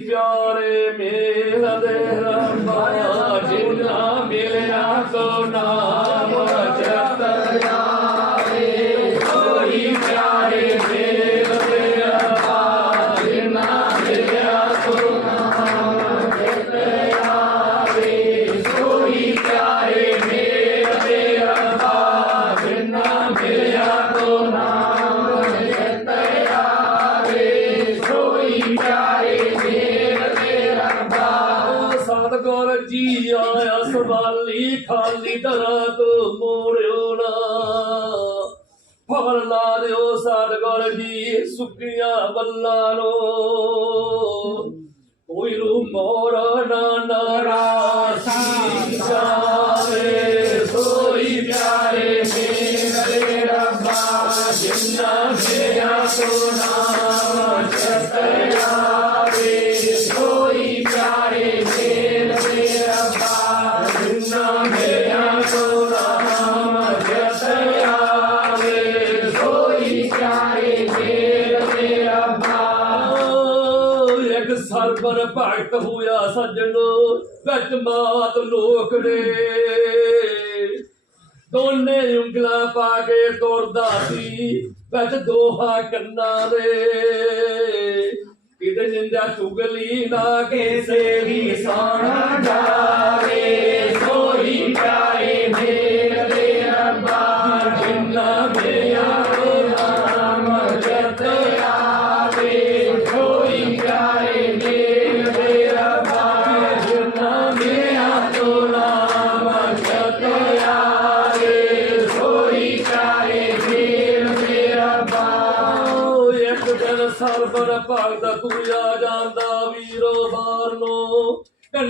ਪਿਆਰੇ ਮੇਲ ਦੇ ਰੱਬਾ ਜਿਨਾ ਮਿਲਿਆ ਸੋ ਨਾਮ ਸੁੱਕੀਆਂ ਬੱਲਾਂ ਨੂੰ ਕੋਈ ਰੂ ਮੋੜ ਨਾ ਨਾਰਾਸੀ ਜਾਵੇ ਵਿੱਚ ਮਾਤ ਲੋਕ ਦੇ ਦੋਨੇ ਉਂਗਲਾਂ ਪਾ ਕੇ ਤੁਰਦਾ ਸੀ, ਵਿੱਚ ਦੋਹਾ ਕੰਨਾਂ ਦੇ। ਕਿਤੇ ਨਿੰਦਾ ਚੁਗਲੀ ਨਾ ਕਿਸੇ ਵੀ ਸਾਣਾ ਜਾਵੇ।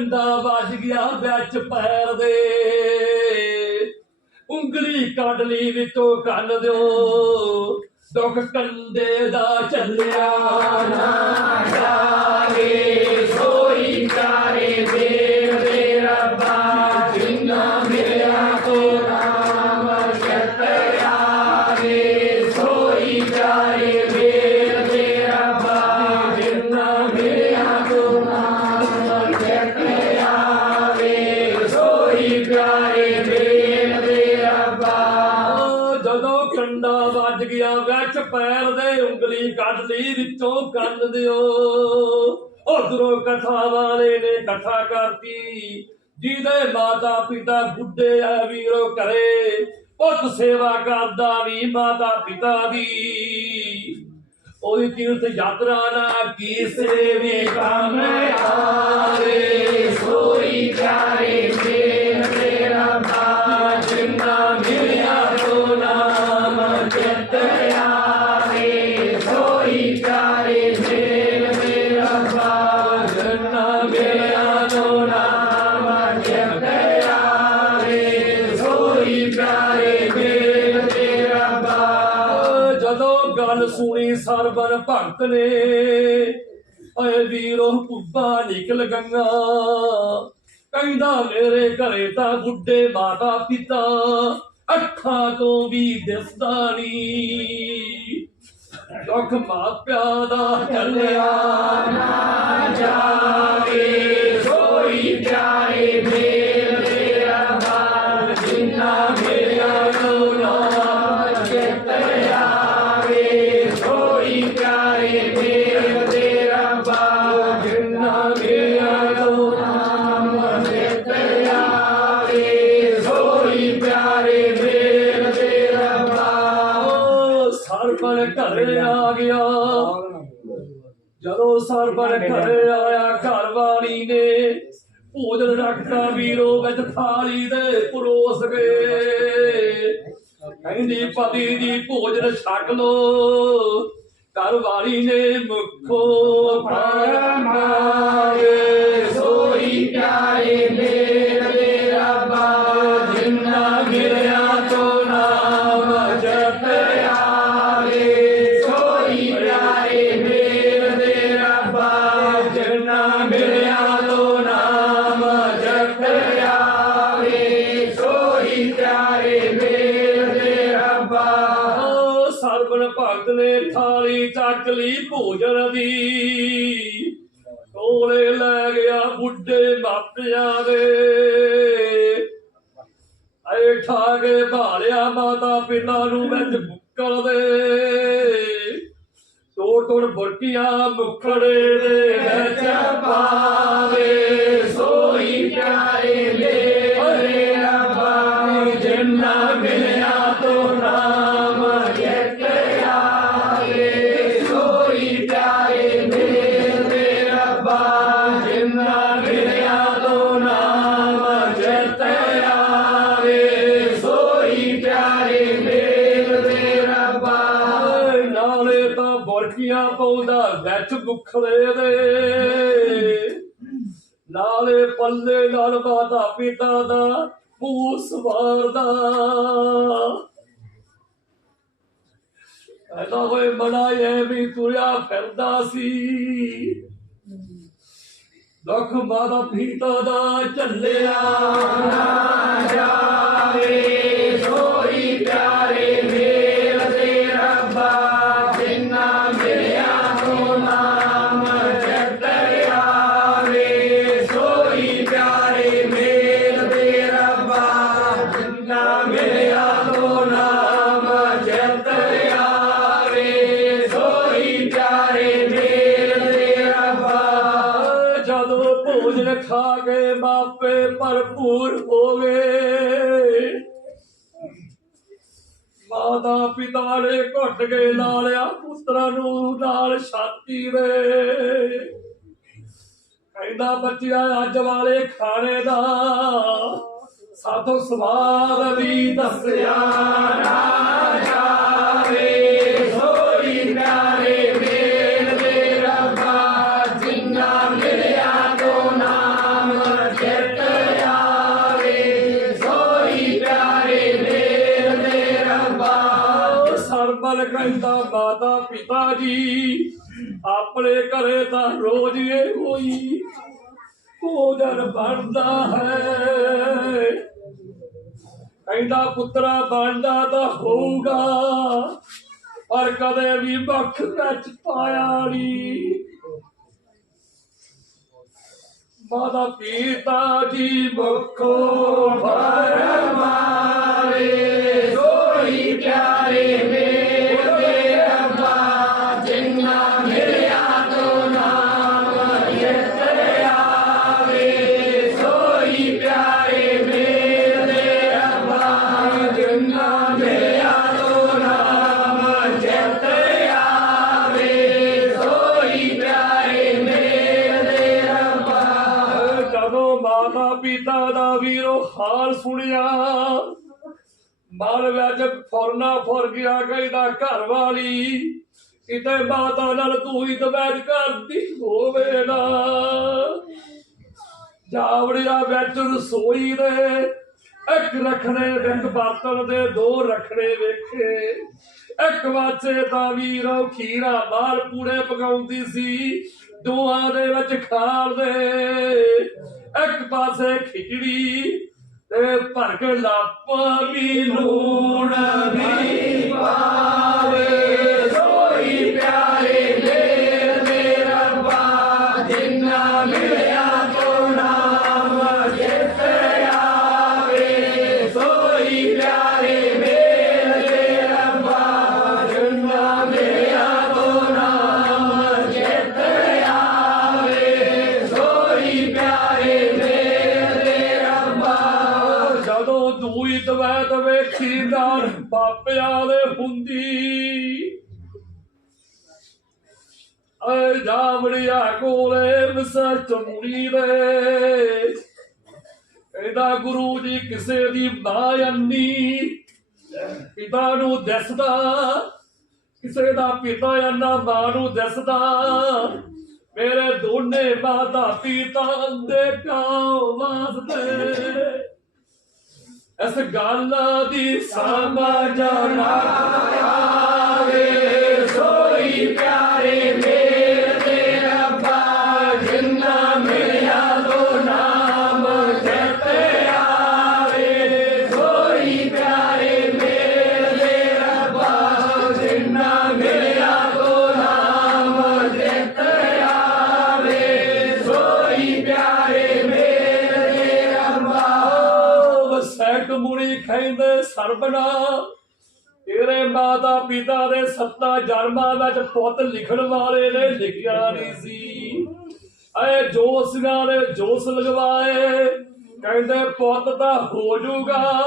ਕੰਡਾ ਵੱਜ ਗਿਆ ਵਿੱਚ ਪੈਰ ਦੇ। ਉਂਗਲੀ ਕੱਢ ਲਈ ਵਿੱਚੋਂ ਕੰਨ ਦਿਓ। ਦੁੱਖ ਕੰਦੇ ਦਾ ਚੱਲਿਆ ਨਾ ਜਾਵੇ ਪੈਰ ਦੇ ਉਂਗਲੀ ਕੱਢ ਲਈ, ਵਿੱਚੋਂ ਕੰਨ ਦਿਓ। ਉਧਰੋਂ ਕਥਾ ਵਾਲੇ ਨੇ ਕਥਾ ਕਰਤੀ। ਜਿਹਦੇ ਮਾਤਾ ਪਿਤਾ ਬੁੱਢੇ ਆ ਵੀਰੋ ਕਰੇ ਪੁੱਤ ਸੇਵਾ ਕਰਦਾ ਵੀ ਮਾਤਾ ਪਿਤਾ ਦੀ। ਉਹਦੀ ਤੀਰਥ ਯਾਤਰਾ ਨਾ ਕਿਸੇ ਵੀ ਕੰਮ ਆਵੇ। ਸੋਈ ਪਿਆਰੇ ਸਰਬਰ ਨੇ ਓਏ ਵੀਰੋ, ਪੁੱਬਾ ਨਿਕਲ ਗੰਗਾ। ਕਹਿੰਦਾ, ਮੇਰੇ ਘਰੇ ਤਾਂ ਬੁੱਢੇ ਮਾਤਾ ਪਿਤਾ ਅੱਖਾਂ ਤੋਂ ਵੀ ਦਿਸਦਾ ਨਹੀਂ। ਦੁੱਖ ਮਾਪਿਆ ਦਾ ਚੱਲਿਆ ਨਾ ਜਾਵੇ ਸੋਈ ਪਿਆਰੇ ਮੇਰੇ ਸਰਬਰ ਘਰੇ ਆਇਆ ਘਰ ਵਾਲੀ ਨੇ। ਭੋਜਨ ਰੱਖਤਾ ਵੀਰੋ ਵਿੱਚ ਥਾਲੀ ਦੇ ਪਰੋਸ ਗਏ ਕਹਿੰਦੀ ਪਤੀ ਦੀ ਭੋਜਨ ਛਕ ਲੋ ਘਰ ਵਾਲੀ ਨੇ ਮੁਖੋ ਪਰਮਾਏ ਸੋਈ ਪਿਆਰੇ ਮੇਰੇ ਤੋੜ ਤੋੜ ਬੁਰਕੀਆਂ ਮੁਖੜੇ ਦੇ ਵਿੱਚ ਪਾਵੇ। ਸੋਈ ਪਿਆਰੇ ਮੇਰੇ ਵਿੱਚ ਦੇ ਨਾਲੇ ਪੱਲੇ ਨਾਲ ਮਾਤਾ ਪਿਤਾ ਦਾ ਮੂੰਹ ਸਵਾਰਦਾ ਕਹਿੰਦਾ ਹੋਏ ਮਨਾਏ ਵੀ ਤੁਰਿਆ ਫਿਰਦਾ ਸੀ। ਦੁੱਖ ਮਾਤਾ ਪਿਤਾ ਦਾ ਝੱਲਿਆ। ਗਏ ਘੁੱਟ ਲਾਲਿਆ ਪੁੱਤਰਾਂ ਨੂੰ ਨਾਲ ਛਾਤੀ ਵੇ। ਕਹਿੰਦਾ ਬੱਚਿਆ, ਅੱਜ ਵਾਲੇ ਖਾਣੇ ਦਾ ਸਾਥੋਂ ਸਵਾਦ ਵੀ ਦੱਸਿਆ ਨਾ। ਪਿਤਾ ਆਪਣੇ ਘਰੇ ਤਾਂ ਰੋਜ਼ ਇਹ ਹੋਈ ਭੋਜਨ ਬਣਦਾ ਹੈ। ਕਹਿੰਦਾ ਪੁੱਤਰਾ, ਬਣਦਾ ਤਾਂ ਹੋਊਗਾ, ਪਰ ਕਦੇ ਵੀ ਮੱਖ ਵਿੱਚ ਪਾਇਆ ਨਹੀਂ ਮਾਤਾ ਪਿਤਾ ਜੀ ਮੁਖੋ ਮਾਰੇ ਸੋਈ ਪਿਆਰੇ ਹਾਲ ਸੁਣਿਆ ਮਨ ਫੁਰਨਾ ਫੁਰ ਗਿਆ ਕਹਿੰਦਾ ਘਰ ਵਾਲੀ। ਕਿਤੇ ਮਾਤਾ ਨਾਲ ਤੂੰ ਹੀ ਦਵੈਦ ਕਰਦੀ ਹੋਵੇ ਨਾ। ਜਾਵੜਿਆ ਵਿੱਚ ਰਸੋਈ ਦੇ ਇੱਕ ਰਖੜੇ ਵਿੱਚ ਬਰਤਨ ਦੇ ਦੋ ਰਖੜੇ ਵੇਖੇ। ਇੱਕ ਵਾਚੇ ਤਾਂ ਵੀਰੋ ਖੀਰਾ ਮਾਲ ਪੂੜੇ ਪਕਾਉਂਦੀ ਸੀ, ਦੋਹਾਂ ਦੇ ਵਿੱਚ ਖਾਲ ਦੇ। ਇੱਕ ਪਾਸੇ ਖਿਚੜੀ ਤੇ ਭਰ ਕੇ ਲਾਪਾ ਵੀ ਲੂਣ ਵੀ। ਜਾਵੜਿਆ ਕੋਲੇ ਮਸਰ ਇਹਦਾ ਗੁਰੂ ਜੀ ਕਿਸੇ ਦੀ ਮਾਂ ਅੰਨੀ ਪਿਤਾ ਨੂੰ ਦਿਸਦਾ ਕਿਸੇ ਦਾ ਪਿਤਾ ਅੰਨਾ ਮਾਂ ਨੂੰ ਦਿਸਦਾ ਮੇਰੇ ਦੋਨੇ ਮਾਤਾ ਪਿਤਾ ਦੇ ਕਾਉ ਵਾਸਤੇ ਇਸ ਗੱਲ ਦੀ ਸਮਝ ਨਾ ਆਵੇ ਸੋਈ ਪਿਆਰੇ ਕਹਿੰਦੇ ਸਰਬਣਾ ਤੇਰੇ ਮਾਤਾ ਪਿਤਾ ਦੇ ਸੱਤਾ ਜਨਮਾਂ ਵਿੱਚ ਪੁੱਤ ਲਿਖਣ ਵਾਲੇ ਨੇ ਲਿਖਿਆ ਨਹੀਂ ਸੀ। ਐ ਜੋਸਿਆਂ ਨੇ ਜੋਸ ਲਗਵਾਏ। ਕਹਿੰਦੇ ਪੁੱਤ ਤਾਂ ਹੋ ਜਾਊਗਾ।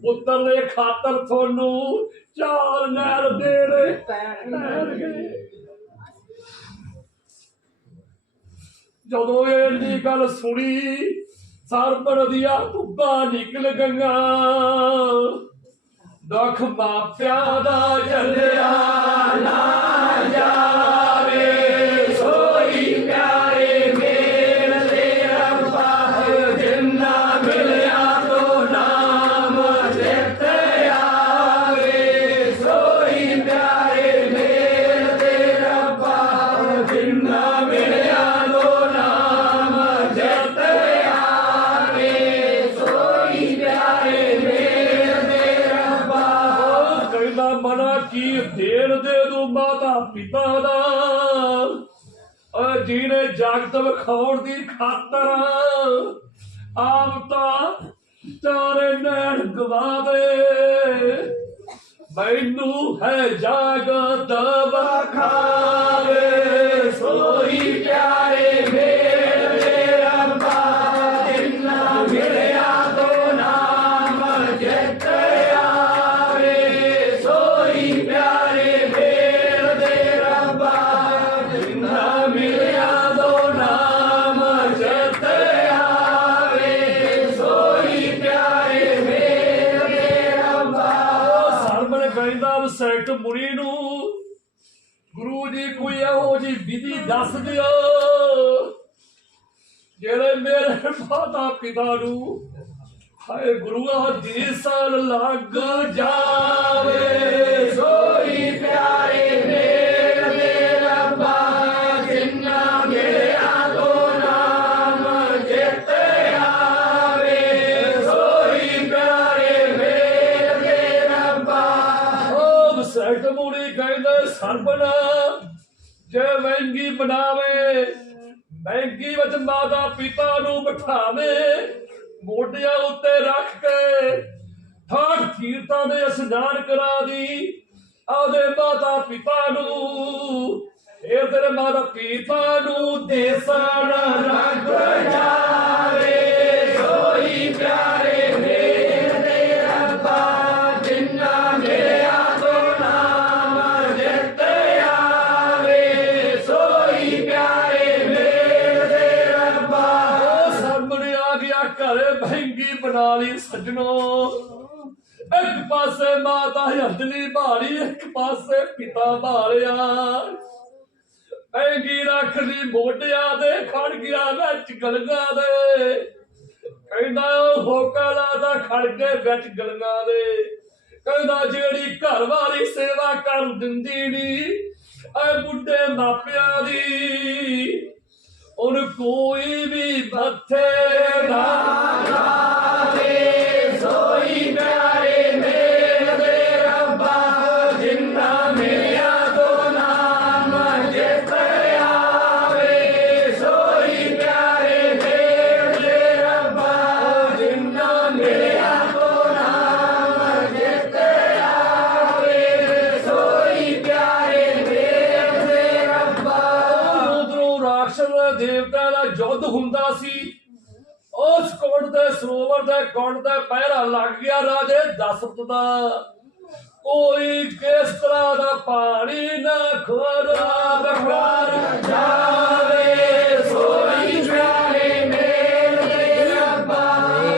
ਪੁੱਤਰ ਦੇ ਖਾਤਰ ਤੁਹਾਨੂੰ ਚਾਰ ਨਹਿਰ ਦੇਣੇ ਪੈਣਗੇ। ਜਦੋਂ ਇਹ ਗੱਲ ਸੁਣੀ ਸਰਪਣ ਦੀਆਂ ਧੁੱਪਾਂ ਨਿਕਲ ਗੰਗਾ ਦੁੱਖ ਮਾਪਿਆਂ ਦਾ ਚੱਲਿਆ ਨਾ ਓ ਜਿਹਨੇ ਜਗਤ ਵਿਖਾਉਣ ਦੀ ਖਾਤਰ, ਆਪ ਤਾਂ ਚਾਰੇ ਨੈਣ ਗਵਾ ਦੇ। ਮੈਨੂੰ ਹੈ ਜਾਗਤ ਬਖਾਵੇ ਸੋਈ ਪਿਆਰੇ ਮੇਰੇ ਦੱਸ ਦਿਓ। ਜਿਹੜੇ ਮੇਰੇ ਮਾਤਾ ਪਿਤਾ ਨੂੰ ਹਾਏ ਗੁਰੂਆ ਦੀ ਸਾਲ ਲੱਗ ਜਾ ਬਣਾਵੇ। ਮਹਿੰਗੀ ਵਿੱਚ ਮਾਤਾ ਪਿਤਾ ਨੂੰ ਬਿਠਾਵੇ। ਮੋਢਿਆਂ ਉੱਤੇ ਰੱਖ ਕੇ ਠਾਠ ਕੀਰਤਾਂ ਦੇ ਇਸ਼ਨਾਨ ਕਰਾ ਦੀ। ਆਦੇ ਮਾਤਾ ਪਿਤਾ ਨੂੰ, ਇਹ ਤੇਰੇ ਮਾਤਾ ਪਿਤਾ ਨੂੰ ਦੇਸਾਂ ਰੰਗ ਜਾਵੇ ਸੋਈ ਬਣਾ ਲਈ ਸੱਜਣੋ। ਇੱਕ ਪਾਸੇ ਮਾਤਾ ਹੰਦਲੀ ਭਾਲੀ ਇੱਕ ਪਾਸੇ ਪਿਤਾ ਭਾਲਿਆ ਮਹਿੰਗੀ ਰੱਖ ਲਈ ਮੋਢਿਆਂ ਦੇ ਖੜ ਗਿਆ ਵਿੱਚ ਗਲਗਾ ਦੇ। ਕਹਿੰਦਾ ਉਹ ਹੋਕਾ ਲਾਦਾ ਖੜ ਕੇ ਵਿੱਚ ਗਲਗਾ ਦੇ। ਕਹਿੰਦਾ ਜਿਹੜੀ ਘਰ ਵਾਲੀ ਸੇਵਾ ਕਰਨ ਦਿੰਦੀ ਨੀ, ਐ ਬੁੱਢੇ ਮਾਪਿਆਂ ਦੀ। ਉਹਨ ਕੋਈ ਵੀ ਮੱਥੇ ਨਾ ਲਾਵੇ ਸੋਈ ਪਿਆਰੇ ਜਿੰਨਾ ਮਿਲਿਆ ਤੋ ਨਾਮ ਸੋਈ ਪਿਆਰੇ ਜਿੰਨਾ ਮਿਲਿਆ ਤੋ ਨਾਮ ਸੋਈ ਪਿਆਰੇ ਮੇਰੇ ਦੇ ਦੇਵਤਾ ਦਾ ਯੁੱਧ ਹੁੰਦਾ ਸਰੋਵਰ ਦਾ ਪਹਿਰਾ ਲੱਗ ਗਿਆ ਰਾਜੇ ਦਸ਼ਰਥ ਦਾ। ਕੋਈ ਕਿਸ ਤਰ੍ਹਾਂ ਦਾ ਪਾਣੀ ਨਾ ਖੋਰਾ ਬਖਾਰ ਜਾਵੇ। ਸੋਈ ਪਿਆਰੇ ਮੇਰੇ ਰੱਬਾ,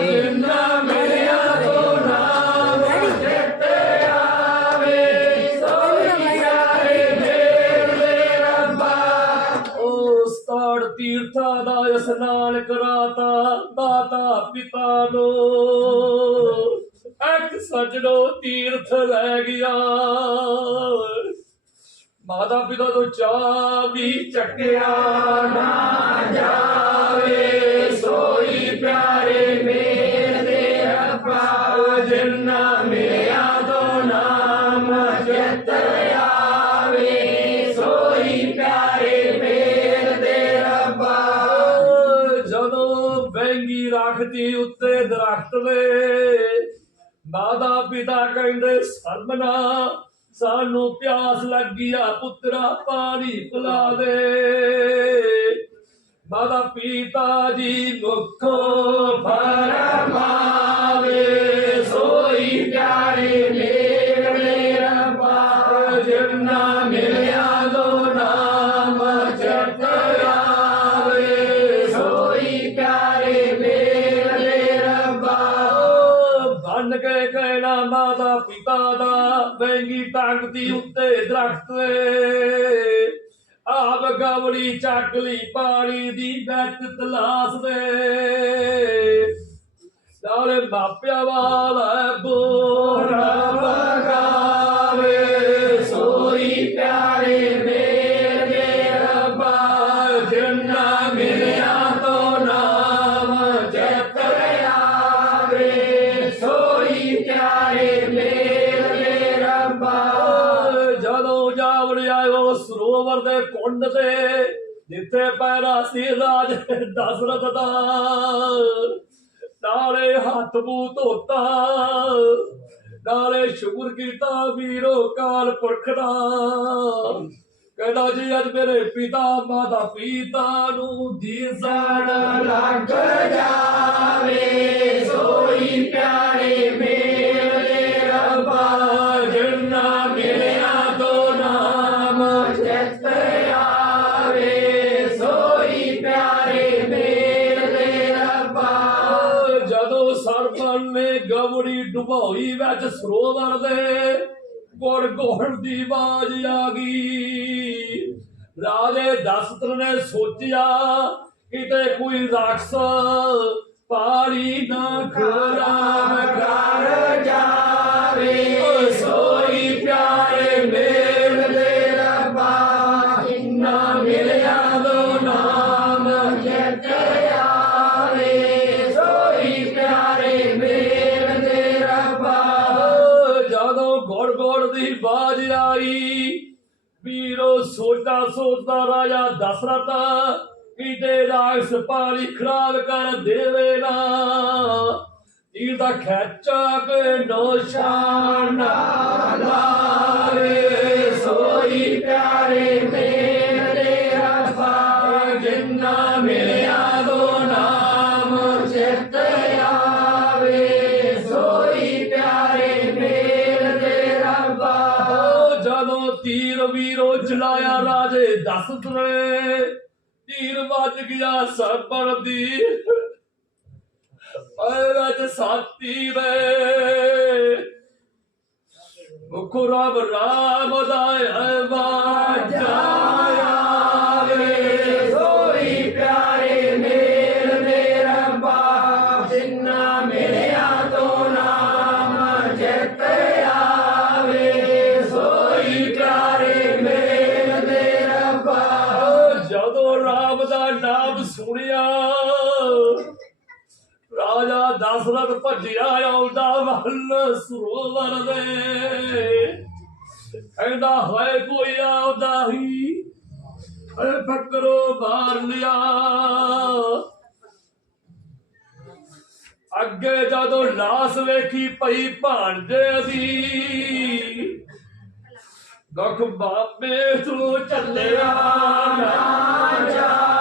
ਜਿੰਨਾ ਮਿਲਿਆ ਤੋ ਨਾਮ ਜਿੱਤ ਆਵੇ। ਸੋਈ ਪਿਆਰੇ ਮੇਰੇ ਰੱਬਾ, ਉਸ ਤਾੜ ਤੀਰਥਾਂ ਦਾ ਇਸ਼ਨਾਨ ਕਰਾਤਾ ਮਾਤਾ ਪਿਤਾ ਨੂੰ ਇੱਕ ਸਜਣੋ ਤੀਰਥ ਲੈ ਗਿਆ। ਮਾਤਾ ਪਿਤਾ ਤੋਂ ਚਾਹ ਵੀ ਚੱਕਿਆ ਨਾ ਜਾਵੇ, ਸੋਈ ਪਿਆਰੇ ਜਦੋਂ ਉੱਤੇ ਦਰਖਤ ਦੇ ਮਾਤਾ ਪਿਤਾ ਕਹਿੰਦੇ, ਸਰਮਨਾ, ਸਾਨੂੰ ਪਿਆਸ ਲੱਗੀ ਆ, ਪੁੱਤਰਾ, ਪਾਣੀ ਪਿਲਾ ਦੇ। ਮਾਤਾ ਪਿਤਾ ਜੀ ਮੁਖੋ ਫਰਮਾਵੇ ਸੋਈ ਪਿਆਰੇ ਕੇ ਕਹਿਣਾ ਮਾਤਾ ਪਿਤਾ ਦਾ, ਬੈਂਗੀ ਟੰਗਦੀ ਉੱਤੇ ਦਰਖਤ ਦੇ ਆਪ ਗਵੜੀ ਚੱਕ ਲਈ ਪਾਣੀ ਦੀ ਵਿੱਚ ਤਲਾਸ ਦੇ ਨਾਲੇ ਮਾਪਿਆਂ ਵਾਲਾ ਬੋਰਾ ਬਗਾਵੇ ਸਰੋਵਰ ਤੇ ਜਿੱਥੇ ਪੈਰਾ ਸੀ ਰਾਜ ਦਸ਼ਰਥ ਦਾ। ਨਾਲੇ ਹੱਥ ਮੂੰਹ ਧੋਤਾ, ਨਾਲੇ ਸ਼ੁਕਰ ਕੀਤਾ ਵੀਰੋ ਕਾਲ ਪੁਰਖ ਦਾ। ਕਹਿੰਦਾ ਜੀ, ਅੱਜ ਮੇਰੇ ਪਿਤਾ ਮਾਤਾ ਪਿਤਾ ਨੂੰ ਦੀਸਣ ਲੱਗ ਜਾਵੇ, ਸੋਈ ਪਿਆਰੇ ਮੇਰੇ ਡੁਬੋਈ ਵਿੱਚ ਸਰੋਵਰ ਦੇ ਗੁੜ ਗੋਹਣ ਦੀ ਆਵਾਜ਼ ਆ ਗਈ। ਰਾਜੇ ਦਸਤਰ ਨੇ ਸੋਚਿਆ ਕਿਤੇ ਕੋਈ ਰਾਖਸ ਪਾਣੀ ਨਾ ਖਰਾਬ ਕਰ ਜਾਵੇ ਦੀ ਬਾਜ ਆਈ। ਵੀਰੋ, ਸੋਚਦਾ ਸੋਚਦਾ ਰਾਜਾ ਦਸ਼ਰਥ ਕਿਤੇ ਰਾਖਸ ਪਾਣੀ ਖਰਾਬ ਕਰ ਦੇਵੇ ਨਾ। ਤੀਰ ਦਾ ਖੈਚਾ ਕੇ ਨੋਸ਼ਾਨਾ ਲਾਵੇ ਰਾਜੇ ਦਸਤ ਤੀਰ ਵੱਜ ਗਿਆ ਸਰਪਣ ਦੀ। ਓਏ ਵਿੱਚ ਵੇ। ਮੁਖ ਰਾਮ ਦਾ ਹੈ ਵਾਜਾਇਆ ਭੱਜਿਆ ਆਉਂਦਾ ਵੱਲ ਸਰੋਵਰ ਦੇ। ਕਹਿੰਦਾ, ਹੋਏ, ਕੋਈ ਆਉਂਦਾ ਹੀ। ਏ ਫਕਰੋ ਬਾਹਰ ਲਿਆ। ਅੱਗੇ ਜਦੋਂ ਲਾਸ ਵੇਖੀ ਪਈ ਭਾਂਜੇ ਦੀ, ਦੁੱਖ ਬਾਪੇ ਤੂੰ ਚੱਲਿਆ ਨਾ ਜਾਵੇ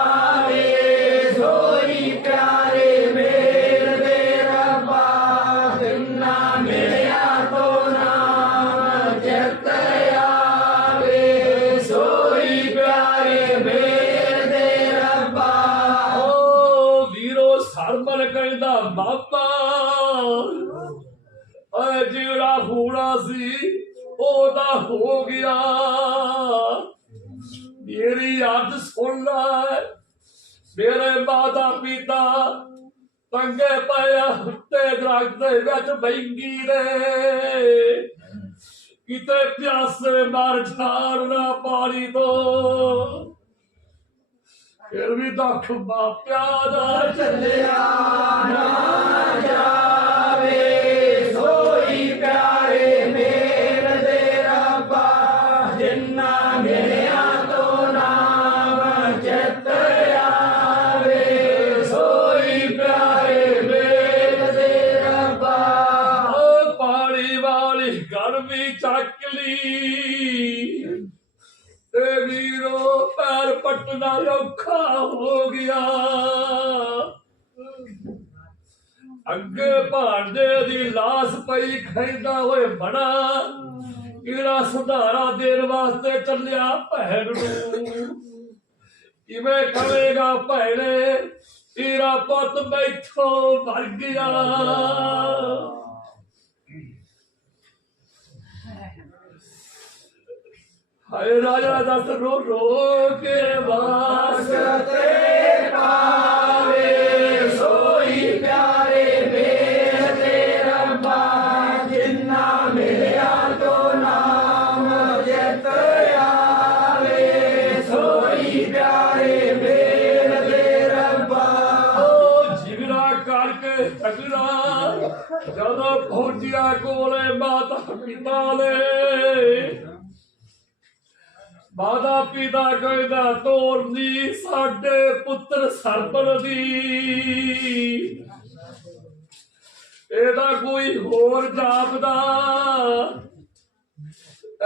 ਵਿੱਚ ਬੈਂਗੀ ਰੇ ਕਿਤੇ ਪਿਆਸੇ ਮਰ ਛਾੜਨਾ ਪਾਣੀ ਤੋਂ। ਫਿਰ ਵੀ ਦੁੱਖ ਮਾਪਿਆਂ ਦਾ ਚੱਲਿਆ ਨਾ ਜਾਵੇ ਭਾਂਡੇ ਦੀ ਲਾਸ ਪਈ ਖੈਦਾ ਹੋਏ ਬਣਾ ਕਿਹੜਾ ਸੁਧਾਰਾ ਦੇਣ ਵਾਸਤੇ ਚੱਲਿਆ ਭੈਣ ਨੂੰ? ਕਿਵੇਂ ਕਵੇਗਾ ਭੈਣੇ? ਤੇਰਾ ਪੁੱਤ ਮੈਥੋਂ ਮਰ ਗਿਆ। ਹਾਏ ਰਾਜਾ ਦਸ ਰੋ ਰੋ ਕੇ ਵਾਸ। ਮਾਤਾ ਕਹਿੰਦਾ ਤੋਰਨੀ ਸਾਡੇ ਪੁੱਤਰ ਸਰਪਣ ਦੀ। ਇਹਦਾ ਕੋਈ ਹੋਰ ਜਾਪਦਾ।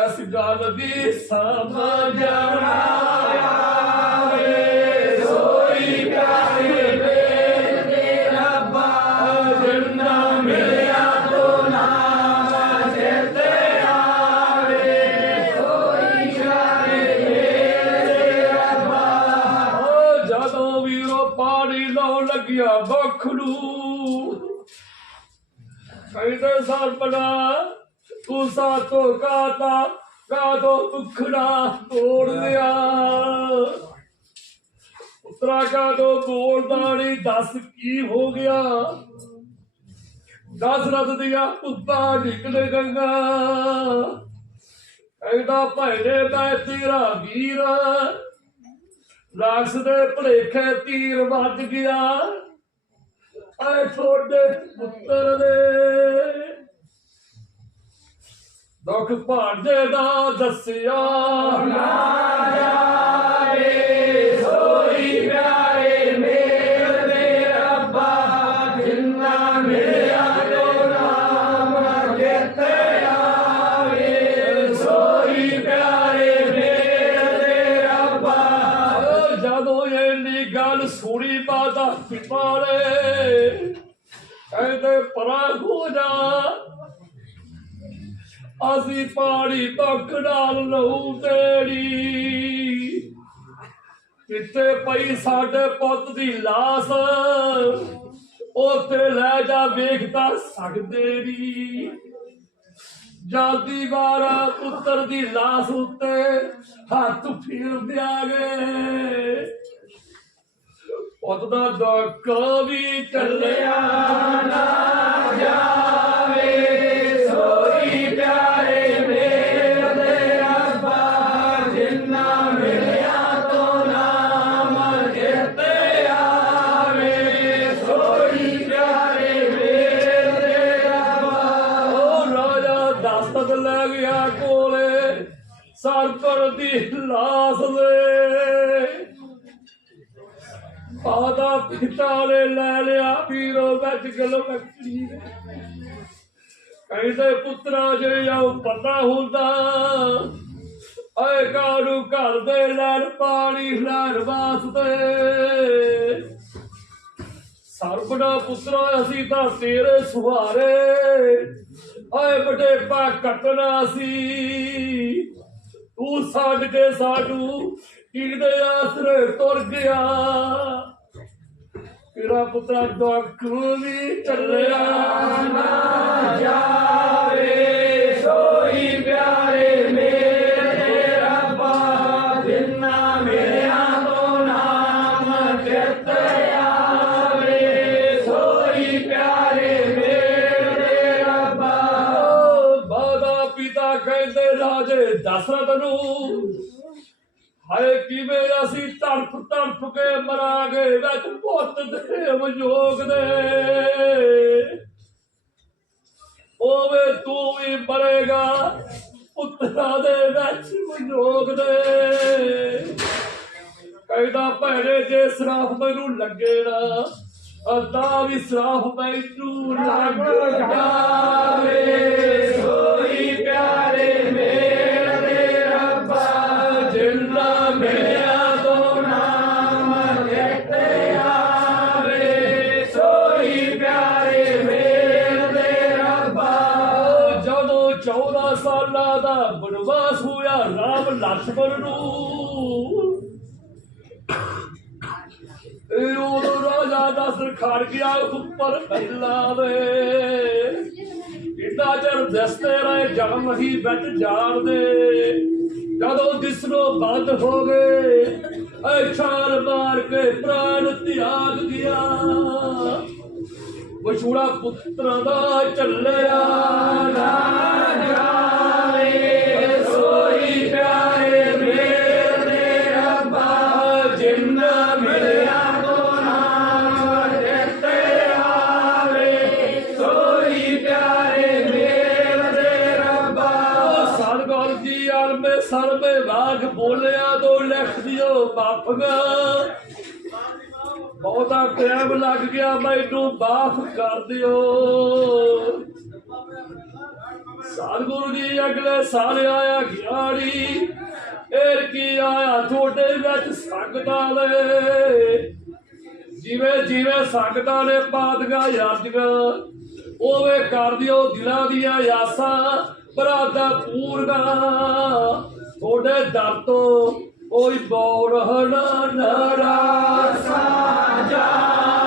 ਇਸ ਗੱਲ ਦੀ ਸਮਝ ਨਾ ਆਵੇ ਲੱਗਿਆ ਬੱਖ ਕਹਿੰਦੇ ਸਰਪਣਾ ਤੂੰ ਸਾਤੋਂ ਕਾਤਾ ਕਾਤੋਂ ਦੁਖੜਾ ਤੋੜ ਲਿਆ। ਉਤਰਾ ਕਾਤੋਂ ਬੋਲਦਾ ਨਹੀਂ ਦੱਸ ਕੀ ਹੋ ਗਿਆ? ਦਸਰਥ ਦੀਆਂ ਪੁੱਤਾਂ ਨਿਕਲ ਗੰਗਾ। ਕਹਿੰਦਾ ਭੈਣੇ, ਮੈਂ ਤੇਰਾ ਵੀਰ ਰਾਖਸ ਦੇ ਭਲੇਖੇ ਤੀਰ ਵੱਜ ਗਿਆ। ਐ ਛੋਡੇ ਪੁੱਤਰ ਦੇ। ਦੁੱਖ ਭਾਂਡੇ ਦਾ ਦੱਸਿਆ। ਨਾ ਜਾਵੇ ਨਾਲ ਲਹੂ ਤੇਰੀ। ਕਿੱਥੇ ਪਈ ਸਾਡੇ ਪੁੱਤ ਦੀ ਲਾਸ, ਉੱਥੇ ਲੈ ਜਾ ਵੇਖ ਸਕਦੇ ਨੀ ਜਾਂਦੀ ਵਾਰਾ ਪੁੱਤਰ ਦੀ ਲਾਸ ਉੱਤੇ ਹੱਥ ਫੇਰ ਦਿਆਗੇ। ਪੁੱਤ ਦਾ ਦੁੱਖ ਵੀ ਚੱਲਿਆ ਨਾ। ਪਾਦਾ ਲੈ ਲਿਆ ਪੀਰੋ ਵਿੱਚ, ਗਲੋ ਬੱਕਰੀ ਕਹਿੰਦੇ ਪੁੱਤਰਾ, ਜੇ ਆਉ ਪਤਾ ਹੁੰਦਾ ਏ ਕਾੜੂ ਘਰ ਦੇ ਲੈਣ ਪਾਣੀ, ਲੈਣ ਵਾਸਤੇ। ਸਰਬੜਾ ਪੁੱਤਰਾ, ਅਸੀਂ ਤਾਂ ਤੇਰੇ ਸੁਹਾਰੇ। ਏ ਬਟੇ ਪਾ ਕੱਟਣਾ ਸੀ। ਤੂੰ ਸਾਡ ਕੇ ਸਾਡੂ ਕਿਹਦੇ ਆਸਰੇ ਤੁਰ ਗਿਆ। ਤੇਰਾ ਪੁੱਤਰ ਦੁੱਖ ਵੀ ਚੱਲਿਆ ਨਾ ਜਾਵੇ। ਹਾਏ, ਕਿਵੇਂ ਅਸੀਂ ਤੜਫ ਤੜਫ ਕੇ ਮਰਾਂਗੇ? ਵਿੱਚ ਪੁੱਤ ਦੇ ਵਿਜੋਗ ਦੇ। ਓਵੇ ਤੂੰ ਵੀ ਮਰੇਗਾ, ਪੁੱਤਰਾਂ ਦੇ ਵਿੱਚ ਵਿਜੋਗ ਦੇ। ਕਹਿੰਦਾ, ਭੈਣੇ, ਜੇ ਸਰਾਫ ਮੈਨੂੰ ਲੱਗੇ ਨਾ ਅੱਦਾ ਵੀ ਸਰਾਫ ਮੈਨੂੰ ਲੱਗ ਜਾਵੇ। ਅਕਬਰ ਨੂੰ ਇਹ ਉਹ ਰਾਜਾ ਦਾ ਸਰ ਖੜ ਗਿਆ ਉੱਪਰ ਪਹਿਲਾ ਦੇ। ਇੰਦਾ ਚਰ ਦਸਤੇ ਰਹੇ, ਜਨਮ ਹੀ ਵਿੱਚ ਜਾਣਦੇ ਜਦੋਂ ਦਿਸਨੋ ਬੰਦ ਹੋ ਗਏ ਐ ਛਾਲ ਮਾਰ ਕੇ ਪ੍ਰਾਣ ਤਿਆਗ ਗਿਆ। ਮਸ਼ੂਰਾ ਪੁੱਤਰਾਂ ਦਾ ਚੱਲਿਆ। ਨਾ ਲੱਗ ਗਿਆ, ਮੈਨੂੰ ਮਾਫ ਕਰ ਦਿਓ। ਸਤਿਗੁਰੂ ਜੀ, ਅਗਲੇ ਸਾਲ ਆਇਆ ਗਿਆੜੀ ਏਰ ਕੀ ਆਇਆ? ਤੁਹਾਡੇ ਵਿੱਚ ਸੰਗਤਾਂ ਦੇ ਜਿਵੇਂ ਜਿਵੇਂ ਸੰਗਤਾਂ ਨੇ ਪਾਦਗਾ ਯਾਦਗਾ ਉਵੇਂ ਕਰ ਦਿਓ ਦਿਲਾਂ ਦੀਆਂ ਆਸਾਂ ਬਰਾਦਾ ਪੂਰਨਾ ਤੁਹਾਡੇ ਦਰ ਤੋਂ ਕੋਈ ਬੋਰਹਣ ਨਰਾਸਾ ਜਾਵੇ